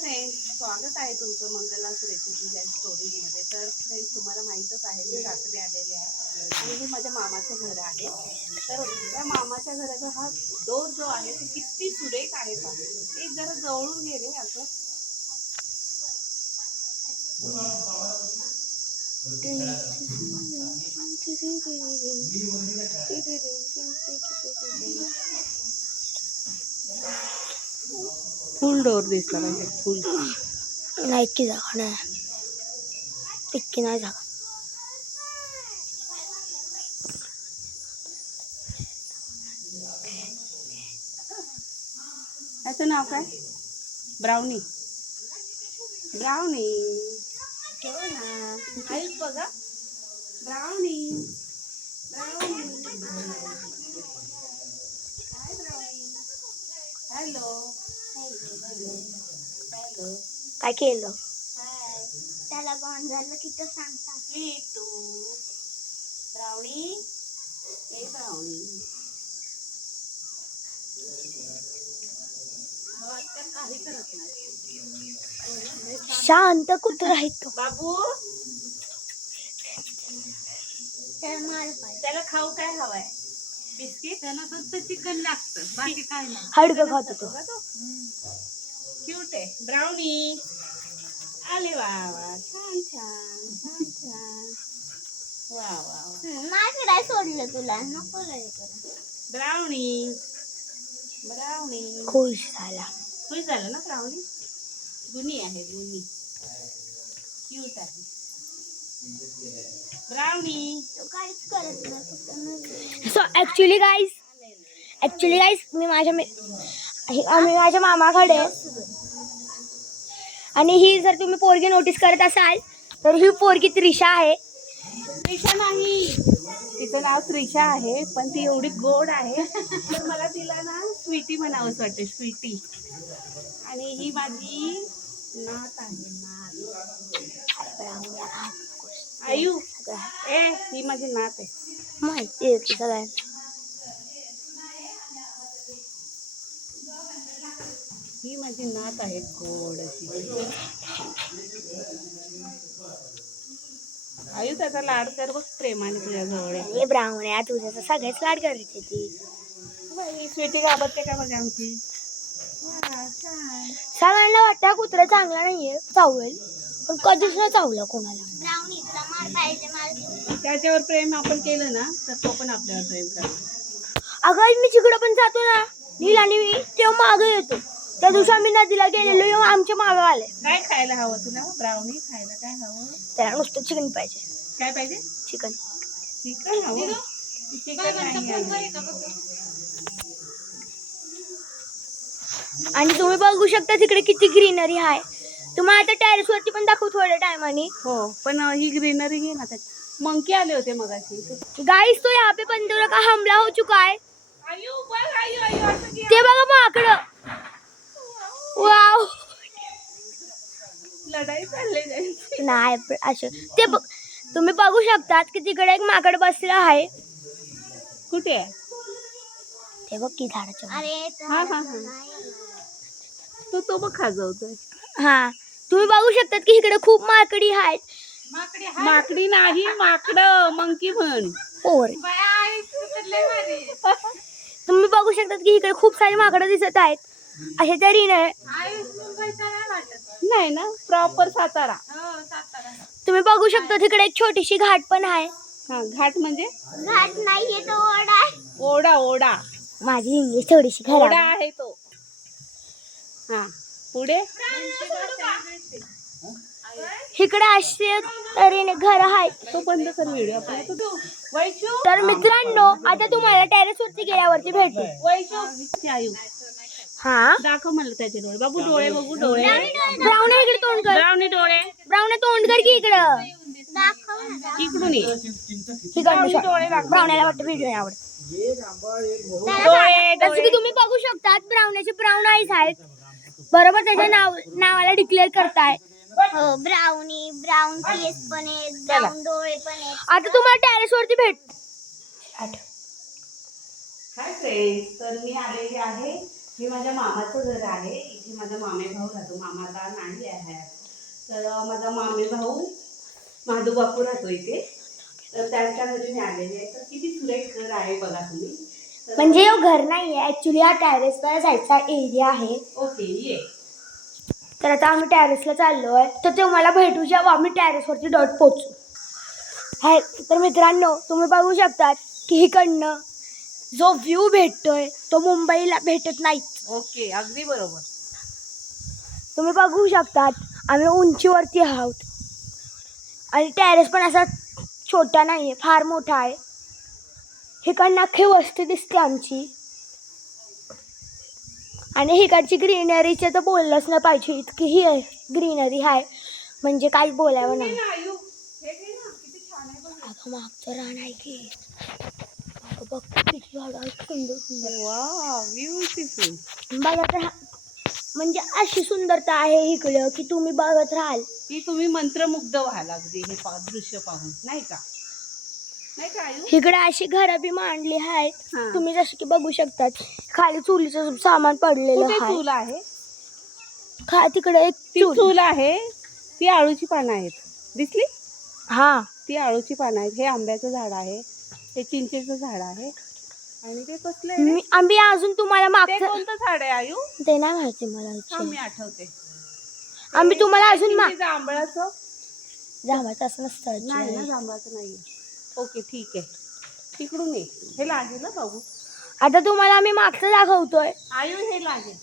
Friends, स्वागत आहे तुमचं मंगलास रेसिपी लाईफ स्टोरीजमध्ये. तर फ्रेंड्स, तुम्हाला माहीतच आहे मी सासरी आलेले आहे आणि हे माझ्या मामाचं घर आहे. तर त्या मामाच्या घराचा हा डोर जो आहे ते किती सुरेख आहे पहा. ते जरा जवळून घे रे असं. फुल डोर दिसला पाहिजे, फुल. नाही इतकी जागा नाही, इतकी नाही जागा. याचं नाव काय? ब्राउनी. ब्राउनी हो ना, आयुष बघा. ब्राउनी ब्राउनी काय brownie. Hello hello hello hello. काय केलं? हाय. त्याला बॉन्ड झालं की तो सांगता हे तू ब्राउनी. हे ब्राउनी काही करत नाही. शांत कुत्र आहे तो. बाबू, त्याला खाऊ काय हवाय? बिस्किट. त्याला फक्त चिकन लागतं, बाकी काय नाही. हाडकं खातो तो. क्यूट आहे ब्राउनी. आले वा वा, छान छान छान छान. वा वा वा. नाही काय सोडलं तुला, नको ब्राउनी ब्राउनी खुश झाला. खुश झालं ना ब्राउनी. गुणी आहे, गुणी. क्यूट आहे ब्राउनी. काहीच करत नाही. सो ऍक्च्युली गाईस मी माझ्या मामाकडे, आणि ही जर तुम्ही पोरगी नोटीस करत असाल तर ही पोरगी त्रिशा आहे. त्रिशा नाही, तिचं नाव त्रिशा आहे, पण ती एवढी गोड आहे तर मला तिला ना स्वीटी म्हणावंच वाटते, स्वीटी. आणि ही माझी नात आहे, नात. आयु, ए ही माझी नात आहे. माहिती आहे की सगळ्यांना. ही माझी नात आहे, गोड अशी. आयु, त्याचा लाड कर बघ प्रेमाने तुझ्या जवळ. हे ब्राह्मण आहे तुझ्या, तर सगळ्याच लाड करायची ती. स्वीटी घाबरते का बघ आमची. छान. सगळ्यांना वाटतं कुत्रा चांगला नाहीये, चावेल, पण कधीच नाही चावलं कोणाला. त्याच्यावर प्रेम आपण केलं ना तर तो पण आपल्यावर प्रेम करतो. अगं मी जिकडं पण जातो ना, नील आणि मी तेव्हा मागे येतो. त्या दिवशी आम्ही नदीला गेलेलो, आमच्या मागे आले. काय खायला हवं तुला ब्राउनी? खायला काय हवं? त्याला नुसतं चिकन पाहिजे. काय पाहिजे? चिकन. चिकन हवं. चिकन नाही. आणि तुम्ही बघू शकता तिकडे किती ग्रीनरी आहे. तुम्हाला आता टेरेस वरती पण दाखवू थोड्या टायमानी. हो, पण ही ग्रीनरी घे ना. त्यात मंकी आले होते मगाशी. गाइस, तो यहाँ पे बंदरों का हमला हो चुका है. आयु बघ, आयु ते बघा माकडं. वाव, लढाई चालली जायची. नाही असं ते तुम्ही बघू शकतात की तिकडे एक माकड बसलं आहे. कुठे आहे? ते बघ की झाडाच्या. हा हा हा, तो बघ खाजवतोय. हा, तुम्ही बघू शकतात की इकडे खूप माकडी आहेत. माकडी नाही, माकड, मंकी म्हण. और तुम्ही बघू शकतात की इकडे खूप सारी माकडं दिसत आहेत. असे तरी नाही ना, प्रॉपर सातारा. तुम्ही बघू शकता तिकडे एक छोटीशी घाट पण आहे. हा, घाट म्हणजे? घाट नाहीये तो, ओढा आहे. ओढा. ओढा, माझी इंग्लिश थोडीशी खराब ओढा आहे. आहे तो. हा, पुढे इकडे असे तऱ्हेने घर आहेत. तो बंद कर व्हिडिओ आपण. वैशू, तर मित्रांनो, आता तुम्हाला टेरेस वरती गेल्यावरती भेटू. वैशू आयु, हा, दाखव म्हणलं त्याचे डोळे. बाबू डोळे बघू, डोळे. ब्राऊन इकडे तोंड कर. ब्राउनी डोळे. ब्राऊन तोंड कर की इकडं. इकडून ये. ब्राऊनला वाटतं व्हिडिओ आवडत. डोळे, जसं की तुम्ही बघू शकतात ब्राऊनचे ब्राऊन आईज आहेत. बरोबर त्याच्या नावाला डिक्लेअर करताय. हो, ब्राउनी, ब्राउन केस पण आहेत, ब्राउन डोळे पण आहेत. आता तुम्हाला टेरेस वरती भेट. हाय फ्रेंड्स, तर मी आलेली आहे हे माझ्या मामाचं घर आहे. इथे माझा मामे भाऊ राहतो. मामा आता नाही आहे. तर माझा मामे भाऊ महादू बापू राहतो इथे. तर त्यांच्या घरी मी आलेली आहे. तर किती सुरेख घर आहे बघा तुम्ही. म्हणजे हे घर नाही आहे ऍक्च्युली, हा टॅरेसवर जायचा एरिया आहे. ओके ये. तर आता आम्ही टॅरेसला चाललो आहे. तर तुम्हाला भेटू जेव्हा आम्ही टॅरेसवरती डॉट पोचू. हाय तर मित्रांनो, तुम्ही बघू शकतात की इकडनं जो व्ह्यू भेटतोय तो मुंबईला भेटत नाही. ओके अगदी बरोबर. तुम्ही बघू शकतात आम्ही उंचीवरती आहोत आणि टॅरेस पण असा छोटा नाही आहे, फार मोठा आहे. इकडनं अख्खी वस्ती दिसते आमची. आणि इकडची ग्रीनरीचं तर बोललंच नाही पाहिजे, इतकी ही आहे ग्रीनरी आहे म्हणजे काहीच बोलावं नाही. आयु हे घे ना, किती छान आहे बघ. अगं मागचं रान आहे की. अगं बघ किती झाडं आहेत, सुंदर सुंदर. Wow beautiful. बघा तर म्हणजे अशी सुंदरता आहे इकडं की तुम्ही बघत राहाल की तुम्ही मंत्रमुग्ध व्हाल अगदी हे दृश्य पाहून, नाही का? नाही का आयु? इकडे अशी घरं बी मांडली आहेत. हा. तुम्ही जसं की बघू शकतात खाली चुलीचं सामान पडलेलं कुठे आहे. चूल आहे? तिकडे एक ती चूल. चूल आहे. ती आळूची पानं आहेत. दिसली? हा ती आळूची पानं आहेत. हे आंब्याचं झाड आहे. हे चिंचेचं झाड आहे. आणि ते कसलं आहे रे? आम्ही अजून तुम्हाला ते मागचं कोणतं झाड आहे आयु? ते नाही माहिती मला हा विचार. मी आठवते. आम्ही तुम्हाला अजून चिंचेचं जांभळाचं जांभळाचं असं नसतं. नाही ना, जांभळाचं नाही. ओके ठीक आहे. तिकडून ये. हे लागेल ना बघू. आता तुम्हाला आम्ही मागचं दाखवतोय. आयु हे लागेल.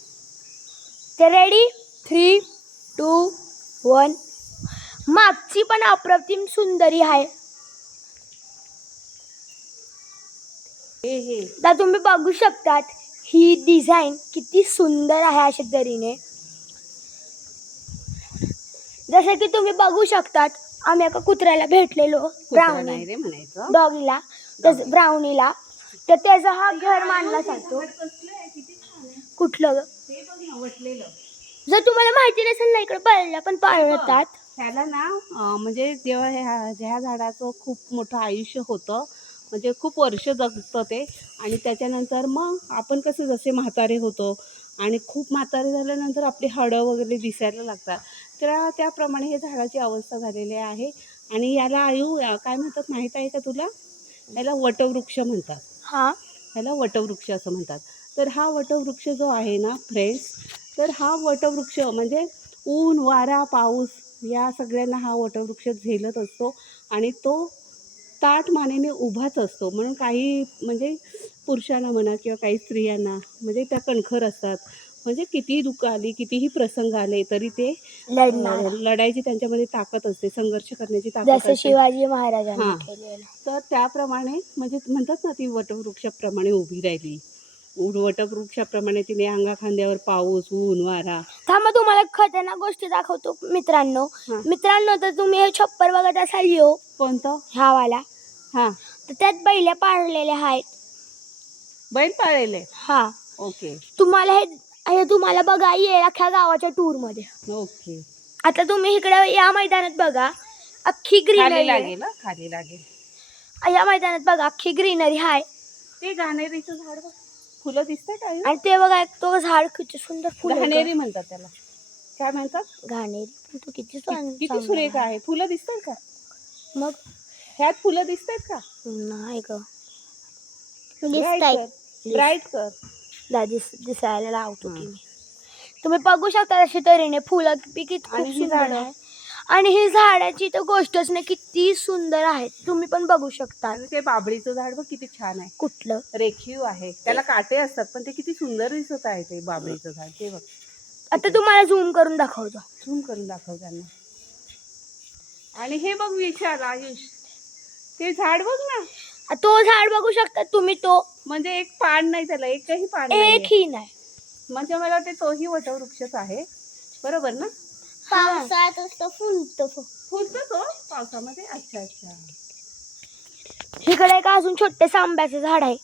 ते रेडी 3, 2, 1. मागची पण अप्रतिम सुंदरी आहे. हे तर तुम्ही बघू शकतात ही डिझाईन किती सुंदर आहे अशा तऱ्हेने. जसं की तुम्ही बघू शकतात आम्ही एका कुत्र्याला भेटलेलो, कुत्रा नाही ब्राउनी रे म्हणायचं. डॉगीला, ब्राउनीला. तर त्याचा हा घर मानला जातो. झाड कसलं आहे, किती छान आहे. कुठलं ग? ते बघ ना वटलेलं. जर तुम्हाला माहिती नसेल ना, इकडे पाळल्या पण पाळतात. त्याला ना म्हणजे जेव्हा ह्या झाडाचं खूप मोठं आयुष्य होतं, म्हणजे खूप वर्ष जगतं ते. आणि त्याच्यानंतर मग आपण कसे जसे म्हातारे होतो आणि खूप म्हातारे झाल्यानंतर आपली हाडं वगैरे दिसायला लागतात, तर त्याप्रमाणे हे झाडाची अवस्था झालेली आहे. आणि याला आयु काय म्हणतात माहीत आहे का तुला? याला वटवृक्ष म्हणतात. हा ह्याला वटवृक्ष असं म्हणतात. तर हा वटवृक्ष जो आहे ना फ्रेंड्स, तर हा वटवृक्ष म्हणजे ऊन वारा पाऊस या सगळ्यांना हा वटवृक्ष झेलत असतो. आणि तो ताठ मानेने उभाच असतो. म्हणून काही म्हणजे पुरुषांना म्हणा किंवा काही स्त्रियांना म्हणजे त्या कणखर असतात. म्हणजे कितीही दुःख आली, कितीही प्रसंग आले तरी ते लढणार, लढायची त्यांच्यामध्ये ताकद असते, संघर्ष करण्याची ताकद जसं असते. शिवाजी महाराजांनी हां. केलेलं. तर त्याप्रमाणे म्हणजे म्हणतात ना, ती वटवृक्षाप्रमाणे उभी राहिली. वटवृक्षाप्रमाणे तिने अंगाखांद्यावर पाऊस ऊन वारा. थांबा तुम्हाला खतरनाक गोष्टी दाखवतो मित्रांनो. हां. मित्रांनो तर तुम्ही हे छप्पर बघत असाल यो कोणतं? हा वाला. हां. तर त्यात बैल्या पाळलेल्या आहेत. बैल पाळलेले. हा ओके तुम्हाला हे तुम्हाला बघा येईल अख्ख्या गावाच्या टूर मध्ये. ओके. आता तुम्ही इकडे या मैदानात बघा अख्खी खाली ग्रीनरी. लागेल हं, खाली लागेल. या मैदानात बघा अख्खी ग्रीनरी आहे. ते घाणेरीचं झाड बघ. फुलं दिसतंय का आयु? आणि ते बघा तो झाड किती सुंदर फुलं. घाणेरी म्हणतात त्याला. काय म्हणतात? घाणेरी पण तो किती किती सुरेख आहे. फुलं दिसतात का? मग ह्यात फुलं दिसतात का? नाही ग ब्राईट कर, ब्राईट कर. दिसायला लावतो की मी. तुम्ही बघू शकता अशा तऱ्हेने फुलं बी किती खूप आणि ही सुंदर झाडं? आहे. आणि ही झाडाची तर गोष्टच नाही किती सुंदर आहे. तुम्ही पण बघू शकता. आणि ते बाबळीचं झाड बघ किती छान आहे. कुठलं? रेखीव आहे. त्याला काटे असतात पण ते किती सुंदर दिसत आहे ते बाबळीचं झाड. ते बघ. आता तुम्हाला झूम करून दाखवतो. झूम करून दाखव त्यांना. आणि हे बघ विशाल आयुष, ते झाड बघ ना. तो झाड बघू शकता तुम्ही. तो म्हणजे एक पान नाही, त्याला एकही पान नाही. एकही नाही. म्हणजे मला वाटते तोही वटवृक्षच आहे. बरोबर ना? पावसाळ्यात असतं फुलतं. फुलतो तो पावसामध्ये. अच्छा अच्छा. इकडे एक अजून छोटेसं आंब्याचं झाड आहे.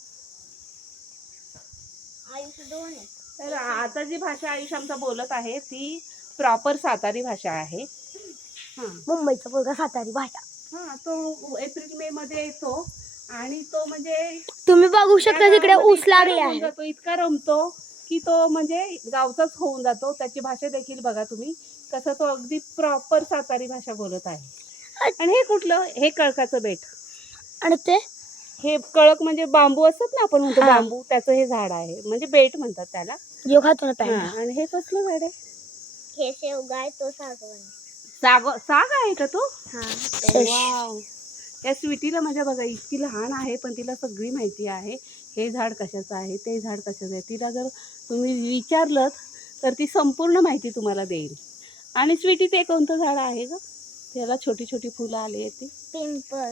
आयुष्य 2 आहे. तर आता जी भाषा आयुष आमचा बोलत आहे ती प्रॉपर सातारी भाषा आहे. हां मुंबईचा पोरगा सातारी भाषा. हां. तो एप्रिल मे मध्ये येतो आणि तो म्हणजे तुम्ही बघू शकता तिकडे ऊस लागले आहे. तो इतका रमतो की तो म्हणजे गावचाच होऊन जातो. त्याची भाषा देखील बघा तुम्ही कसं तो अगदी प्रॉपर सातारी भाषा बोलत आहे. आणि हे कुठलं? हे कळकाचं बेट. आणि ते हे कळक म्हणजे बांबू असतात ना आपण म्हणतो हा. बांबू, त्याचं हे झाड आहे म्हणजे बेट म्हणतात त्याला. जो खातो ना हा, पॅन्ट. आणि हे कसलं झाड आहे? हे शेवगा आहे तो सागवान. साग आहे का तो? हा. वाव. त्या स्वीटीला माझ्या बघा इतकी लहान आहे पण तिला सगळी माहिती आहे. हे झाड कशाचं आहे, ते झाड कशाचं आहे. तिला जर तुम्ही विचारलं तर ती संपूर्ण माहिती तुम्हाला देईल. आणि स्वीटी ते कोणतं झाड आहे ग? त्याला छोटी छोटी फुलं आली आहेत ती. पिंपळ.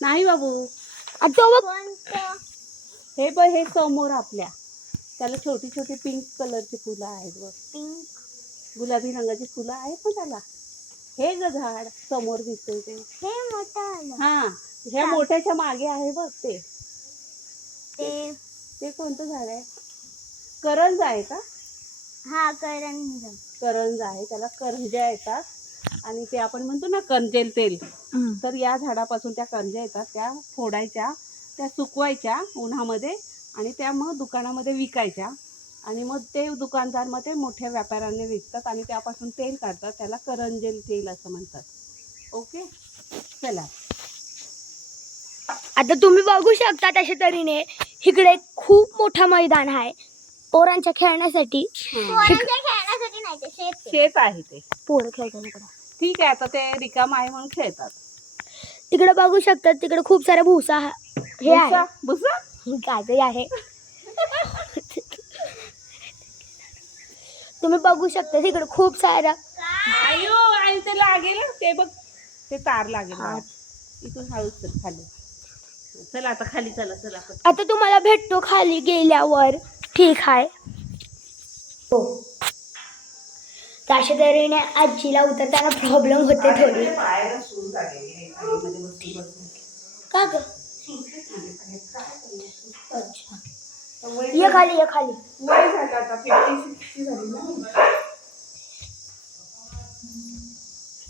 नाही बाबू, आणि तो बघ कोणतं? हे बघ, हे समोर आपल्या त्याला छोटी छोटी पिंक कलरची फुलं आहेत बघ. पिंक. गुलाबी रंगाची फुलं आहेत ना त्याला. हे ग झाड समोर दिसतंय ते. हे मोठं आलं. हा, ह्या मोठ्याच्या मागे आहे बघ ते. ते ते कोणतं झाड आहे? करंज आहे का? हा करंज. करंज आहे, त्याला करंज्या येतात. आणि ते आपण म्हणतो ना करंजेल तेल, तर या झाडापासून त्या करंज्या येतात. त्या फोडायच्या, त्या सुकवायच्या उन्हामध्ये आणि त्या मग दुकानामध्ये विकायच्या. आणि मग ते दुकानदार मग ते मोठ्या व्यापाऱ्यांना विकतात आणि त्यापासून तेल काढतात. त्याला करंजेल तेल असं म्हणतात. ओके, चला. आता तुम्ही बघू शकता तशा तऱ्हेने इकडे खूप मोठा मैदान आहे पोरांच्या खेळण्यासाठी. पोरांच्या खेळण्यासाठी नाही ते शेत आहे. शेत आहे ते. पोरं खेळतात इकडं. ठीक आहे, आता ते रिकाम आहे म्हणून खेळतात. तिकडे बघू शकता तिकडे खूप सारा भुसा हे आहे. भुसा काय आहे तुम्ही बघू शकता तिकडे खूप सारा. आयो, आई ते लागेल ते बघ, ते तार लागेल. इथून हळूच चल खाली. चला आता खाली चला. चला आता तुम्हाला भेटतो खाली गेल्यावर. ठीक आहे. हो, तशा तऱ्हेने आजीला उतरताना प्रॉब्लेम होते थोडी. का ग? अच्छा, ये खाली, ये खाली. वय झालं आता 50-60 झाली ना.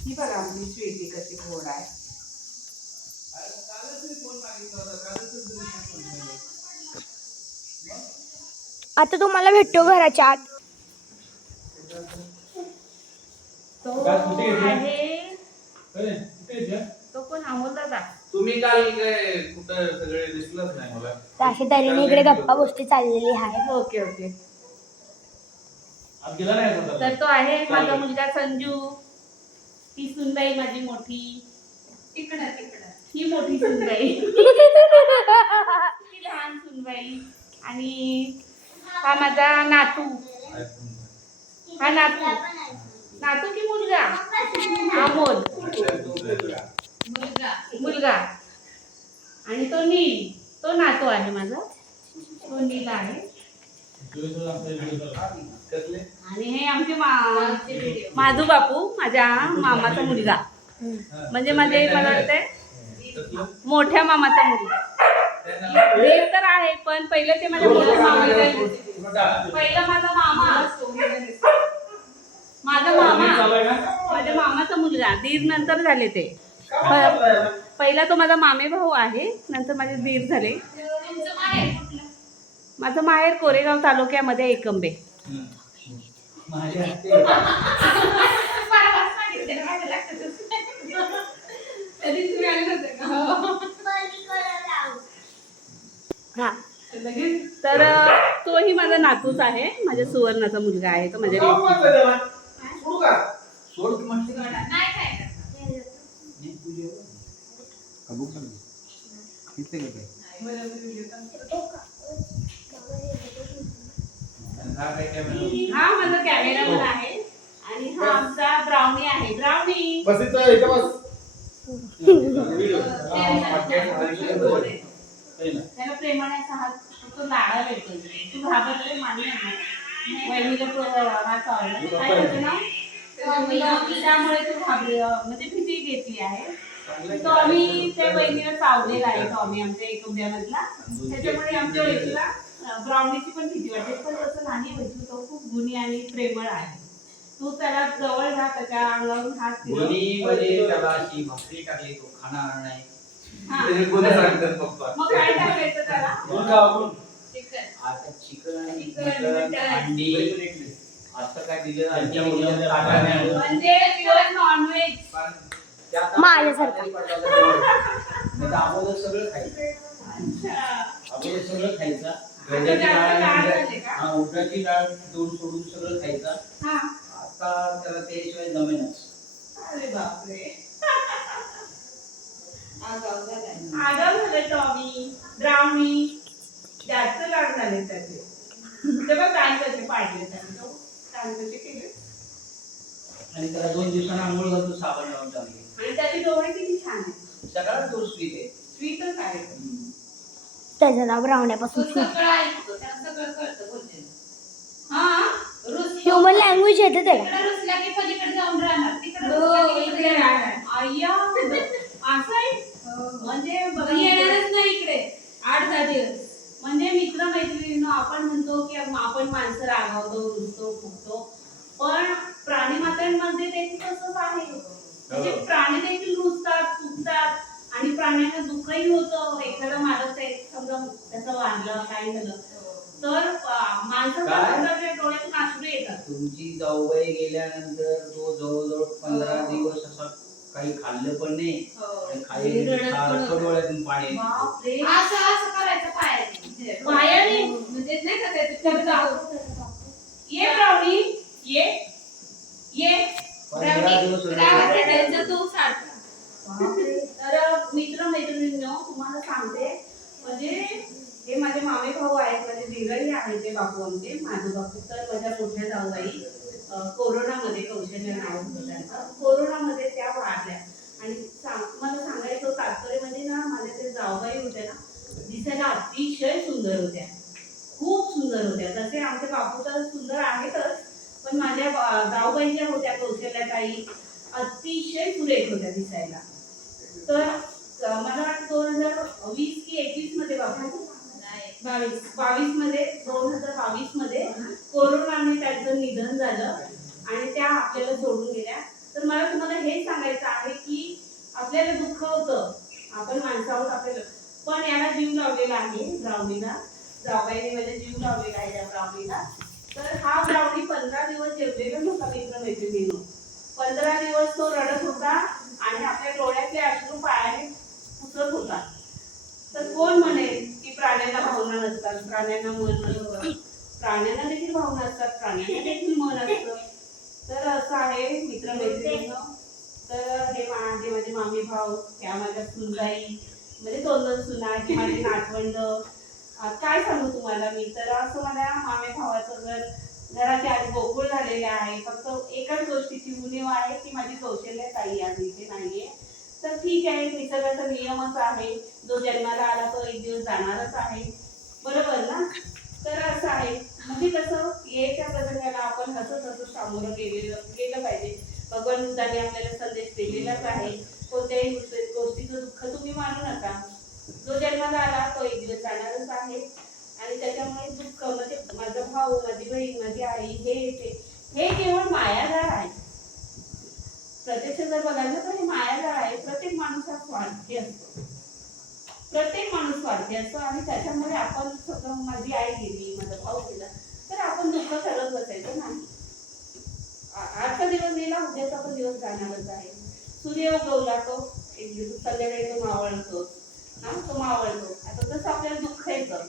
ही बघा आपली स्वीटी कशी गोड आहे. आता तुम्हाला भेटतो घराच्या आत. तो आहे, तो कोण अमोल दादा. तुम्ही काल काय कुठं सगळे दिसलंच नाही मला. तशा तऱ्हेने इकडे गप्पा गोष्टी चाललेली आहे. Okay okay. आज गेला नाही आता. तर तो आहे माझा मुलगा संजू. ती सुनबाई माझी मोठी. तिकडं ही मोठी सुनबाई. ती लहान सुनबाई. आणि हा माझा नातू. हा नातू की मुलगा? अमोल. मुलगा. आणि तो नील, तो नातू आहे माझा. तो नील आहे. आणि हे आमचे माधू बापू, माझ्या मामाचा मुलगा. म्हणजे मला वाटतंय मोठ्या मामाचा मुलगा. देव तर आहे पण पहिलं ते माझ्या पहिला माझा माझ्या मामाचा मुलगा. दीर नंतर झाले ते. पहिला तो माझा मामे भाऊ आहे, नंतर माझे दीर झाले. माझं माहेर कोरेगाव तालुक्यामध्ये एकंबे. हा, तर तोही माझा नातूच आहे. माझ्या सुवर्णाचा मुलगा आहे तो. माझ्या हा माझा कॅमेरामन आहे. आणि हा आमचा ब्राउनी आहे. ब्राउनी त्याला प्रेमाने असा हात तो लाडायला येतो. तू घाबरते मान्य आहे. वहिनीला हात आवडला काय होतं ना, त्यामुळे तू घाबरे म्हणजे भीती घेतली आहे. तो आम्ही त्या बहिणीला चावलेला आहे. तो आम्ही आमच्या एकंब्यामधला. त्याच्यामुळे आमच्या वैशूला ब्राउनीची पण भीती वाटते. पण तसं नाही, वैशू तो खूप गुणी आणि प्रेमळ आहे. तू त्याला जवळ राहा, त्याच्या अंगावरून हात फिरव. म्हणजे त्याला अशी भाकरी टाकली तो खाणार नाही. मग काय टाकायचं त्याला? आता चिकन मटण. अंडी असं काय दिलं त्यांच्या अंडी दिलं, मुलांना ताटा खायला नाही. म्हणजे प्युअर नॉनव्हेज. त्या काळात माझ्यासारखं. आजारी पडला होता तेव्हा. नाही तर अगोदर सगळं खायचं. अच्छा. अगोदर सगळं खायचं. आता उडदाची जास्त डाळ डाळ झाली का? हा, उडदाची डाळ दूध सोडून सगळं खायचं. हा. आता त्याला त्याशिवाय जमेनच. अरे बापरे. आगाऊ झाले टॉमी, ब्राउनी जास्त लाड झाले त्याचे. तेव्हा कान कसे पाडले त्याने, कान कसे केले. आणि त्याला 2 दिवसांना आंघोळ घालतो साबण लावून चांगली. आणि त्याची डोळे किती छान आहे. सगळ्यात तो स्वीट आहे. स्वीटच आहे. त्याचं नाव तो रावण्यापासून सगळं ऐकतो, त्याला सगळं कळतं बोलते. हा रुसतो. ह्युमन लँग्वेज येते त्याला. इकडे रुसला की पलीकडे जाऊन राहणार, तिकडे रुसला की इकडे राहणार. अय्या असं आहे. म्हणजे येणारच नाही इकडे 8-10 दिवस. म्हणजे मित्र मैत्रिणींनो, आपण म्हणतो की आपण माणसं रागावतो, रुसतो, फुगतो, पण प्राणी मात्रांमध्ये देखील तसंच आहे. म्हणजे प्राणी देखील रुसतात, फुगतात आणि प्राण्यांना दुःखही होतं. एखादा माणूस आहे समजा त्याचं वाढलं काय झालं तर माणसाच्या डोळ्यातून अश्रू येतात. तुमची जाऊबाई गेल्यानंतर तो जवळजवळ 15 दिवस असा काही खाल्लं पण नाही आणि सारखं डोळ्यातून पाणी येतं. बापरे. असं करायचं पायाने. पायाने म्हणजे नाही का त्याचं ये ब्राउनी ये ये 15 दिवस रडायचं तू सारखा. तर मित्र मैत्रिणींनो तुम्हाला सांगते म्हणजे हे माझे मामे भाऊ आहेत, माझे दिरही आहेत ते बापू आमचे, माझे बापू. तर माझ्या मोठ्या जाऊबाई कोरोनामध्ये, कौशल्य नाव होतं त्यांचं, कोरोनामध्ये त्या वाढल्या. आणि मला सांगायचं तात्पर्य म्हणजे ना, माझ्या ते जाऊबाई होत्या ना, दिसायला अतिशय सुंदर होत्या, खूप सुंदर होत्या. तसे आमचे बापू तर सुंदर आहेतच, पण माझ्या जाऊबाई ज्या होत्या कौशल्याताई अतिशय सुरेख होत्या दिसायला. तर मला वाटतं 2020 की 21 मध्ये बापू 22 मध्ये 2022 मध्ये कोरोनाने त्यांचं निधन झालं आणि त्या आपल्याला सोडून गेल्या. तर मला तुम्हाला हे सांगायचं आहे की आपल्याला दुःख होतं, आपण माणसं आहोत आपल्याला, पण याला जीव लावलेला आहे ब्राउनीला, जावबाईने म्हणजे जीव लावलेला आहे त्या ब्राउनीला. तर हा ब्राउनी 15 दिवस जेवलेला नव्हता मित्र मैत्रिणींनो. 15 दिवस तो रडत होता आणि आपल्या डोळ्यातले अश्रू पायाने पुसत होता. तर कोण म्हणेल की प्राण्यांना भावना नसतात, प्राण्यांना मन नसतं. प्राण्यांना देखील भावना असतात, प्राण्यांना देखील मन असतं. तर असं आहे मित्र मैत्रिणींनो. तर हे माझे मामी भाऊ, त्या माझ्या सुनबाई, म्हणजे 2 सुना, ही माझी नातवंड. काय सांगू तुम्हाला मी. तर असं माझ्या मामे भावाचं घराच्या आधी गोकुळ झालेले आहे. फक्त एकच गोष्टीची उणीव आहे की माझी कौशल्य ताई आज इथे नाहीये. तर ठीक आहे, निसर्गाचा नियमच आहे, जो जन्माला आला तो एक दिवस जाणारच आहे, बरोबर ना. तर असं आहे, म्हणजे कसं येत्या प्रसंगाला आपण हसत सामोरं गेलं पाहिजे. भगवान बुद्धाने आपल्याला संदेश दिलेलाच आहे, कोणत्याही गोष्टीचं दुःख तुम्ही मानू नका, जो जन्माला आला तो एक दिवस जाणारच आहे. आणि त्याच्यामुळे दुःख म्हणजे माझा भाऊ, माझी बहीण, माझी आई, हे केवळ मायाजाळ आहे. प्रत्यक्ष जर बघायचं तर हे मायाजाळ आहे. प्रत्येक माणूस हा स्वार्थी असतो, प्रत्येक माणूस स्वार्थी असतो आणि त्याच्यामुळे आपण सगळं, माझी आई गेली, माझा भाऊ गेला, तर आपण दुःख करत बसायचं नाही. आजचा दिवस गेला, उद्याचा पण दिवस जाणारच आहे. सूर्य उगवला तो एक दिवस, संध्याकाळी तो मावळतो, तो मावळतो. आता जसं आपल्याला दुःख येतं,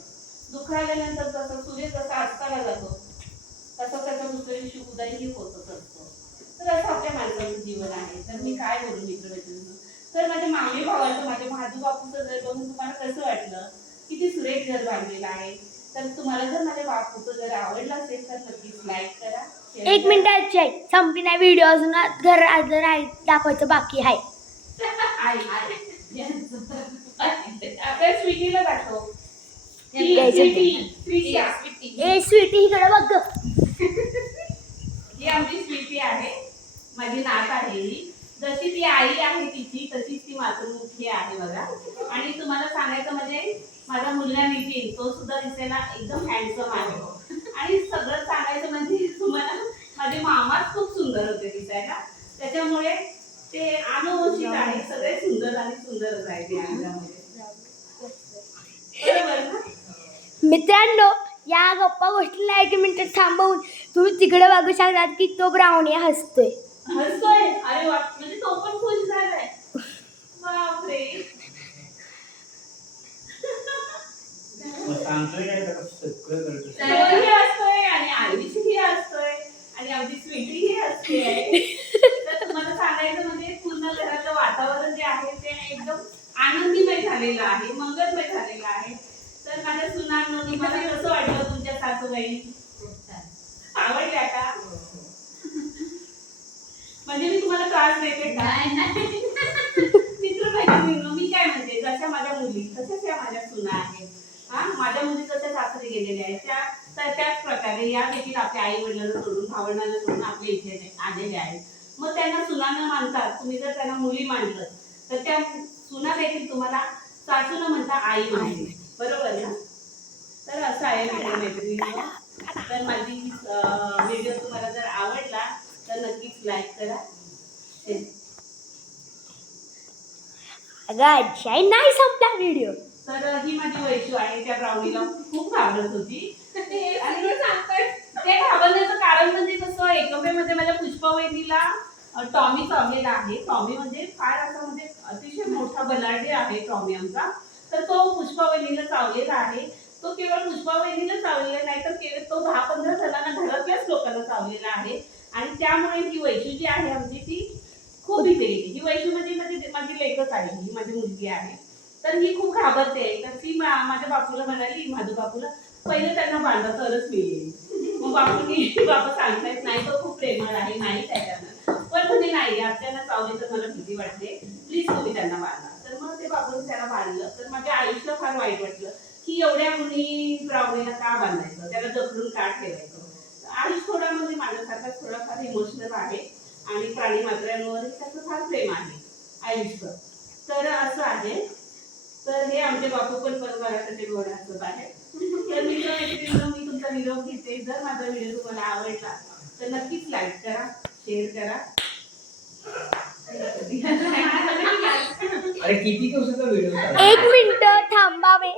दुःख आल्यानंतर तसं सूर्य जसा अस्ताला जातो तसं त्याचा दुसऱ्या दिवशी उदयही होतच असतो. तर असं आपल्या माणसाचं जीवन आहे. तर मी काय बोलू मित्र मैत्रिणींनो. तर माझ्या मामी भावाचं, माझ्या महादू बापूचं घर बघून तुम्हाला कसं वाटलं, किती सुरेख घर बांधलेलं आहे. तर तुम्हाला जर माझ्या बापूचं घर आवडलं असेल तर नक्कीच लाईक करा. 1 मिनिटाची आहे, संपली नाही व्हिडिओ अजून, घर दाखवायचं बाकी आहे. आपल्या स्वीटीला दाखव. ए स्वीटी इकडे बघ. ही आमची स्वीटी आहे, माझी नात आहे ही. जशी ती आई आहे तिची, तशीच ती मातृमुखी आहे बघा. आणि तुम्हाला सांगायचं म्हणजे माझा मुलगा नितीन, तो सुद्धा दिसायला एकदम हँडसम आहे. आणि सगळं सांगायचं म्हणजे तुम्हाला माझे मामाच खूप सुंदर होते दिसायला, त्याच्यामुळे ते अनुवंशिक आहे. सगळे सुंदर आणि सुंदरच आहे ते अंगामध्ये, बरोबर ना. मित्रांनो, या गप्पा गोष्टीला 1 मिनिट थांबवून तुम्ही तिकडे बघू शकतात की तो ब्राउनी हसतोय. हसतोय. अरे वा, म्हणजे तो पण खुश झालाय. बापरे. मग सांगतोय काय त्याला सगळं कळतं. तोही हसतोय आणि आयुषही हसतोय आणि आमची स्वीटीही हसते. तर तुम्हाला सांगायचं म्हणजे पूर्ण घराचं वातावरण जे आहे ते एकदम आनंदीमय झालेलं आहे, मंगलमय झालेलं आहे. तर माझ्या सुनांनो, मला कसं वाटलं तुमच्या सासूबाई? आवडल्या का? म्हणजे मी तुम्हाला त्रास देते का? मित्रमैत्रिणींनो, मी काय म्हणते, जशा माझ्या मुली तशाच या माझ्या सुना आहेत. हा, माझ्या मुली जशा सासरी गेलेल्या आहेत त्याच प्रकारे या देखील आपल्या आई वडिलांना सोडून भावंडांना सोडून आपल्या इथे आलेल्या आहेत. मग त्यांना सुना न मानतात तुम्ही जर त्यांना मुली मानलं तर त्या सुना देखील तुम्हाला सासू न म्हणता आई म्हणतील. बरोबर ना? तर असं आहे मित्रमैत्रिणींनो. तर माझी व्हिडिओ तुम्हाला जर आवडला तर नक्कीच लाईक करा. अगं नाही संपला व्हिडिओ. तर ही माझी वैशू आहे. त्या ब्राउनीला खूप घाबरत होती. ते घाबरण्याचं कारण म्हणजे कसं, एकमेमध्ये माझ्या पुष्पा वहिनीला टॉमी चावलेला आहे. टॉमी म्हणजे फार असा म्हणजे अतिशय मोठा बलाढ्य आहे टॉमी आमचा. तर तो पुष्पा वहिनीला चावलेला आहे. तो केवळ पुष्पा वहिनीला चावलेला नाही तर केवळ तो 10-15 जणांना घरातल्याच लोकांना चावलेला आहे. आणि त्यामुळे ही वैशू जी आहे आमची ती खूप इथे गेली. ही वैशू म्हणजे माझी लेकच आहे, ही माझी मुलगी आहे. तर ही खूप घाबरते. तर ती माझ्या बापूला म्हणाली, माझ्या बापूला, पहिलं त्यांना बांधा तरच मी येईल. मग बापा सांगतायत नाही तो खूप प्रेमळ आहे, नाही काय करणार. पण म्हणजे नाही, आपल्याला चावले तर मला भीती वाटते, प्लीज तुम्ही त्यांना बांधा. तर मग ते बापूने त्याला बांधलं. तर माझ्या आयुष्याला फार वाईट वाटलं की एवढ्या मुली ब्राउनीला का बांधायचं, त्याला जखडून का ठेवायचं. आयुष थोडा म्हणजे माझ्यासारखा थोडाफार इमोशनल आहे आणि प्राणी मात्रांवरही त्याचं फार प्रेम आहे आयुष्य. तर असं आहे. तर हे आमचे बापू पण परिवारासाठी गोड हसत आहे. तर मित्रमैत्रिणींनो, मी तुमचा निरोप घेते. जर माझा व्हिडिओ तुम्हाला आवडला तर नक्कीच लाईक करा, शेअर करा. अरे किती दिवसाचा व्हिडिओ 1 मिनिट थांबावे.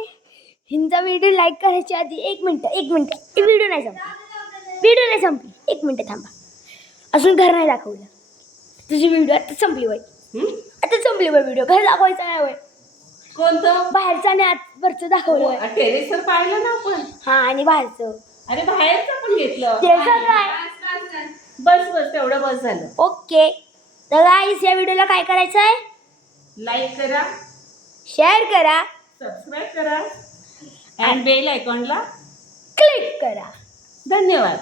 हिंचा व्हिडिओ लाईक करायच्या आधी 1 मिनिट व्हिडिओ नाही संपली. 1 मिनिट थांबा. अजून घर नाही दाखवलं. तुझी व्हिडिओ आता संपली बाई. आता संपली बाई व्हिडिओ. घर दाखवायचं नाही बाई. कोणतं? बाहेरचं आणि आतवरचं दाखवलं. टेरेसवर पाहिलं ना आपण. हा, आणि बाहेरचं. अरे बाहेरचं पण घेतलं. ते काय बस तेवढं बस झालं. ओके. तर गाईस, या व्हिडिओला काय करायचं आहे? लाईक करा, शेअर करा, सबस्क्राईब करा आणि बेल आयकॉनला क्लिक करा. धन्यवाद.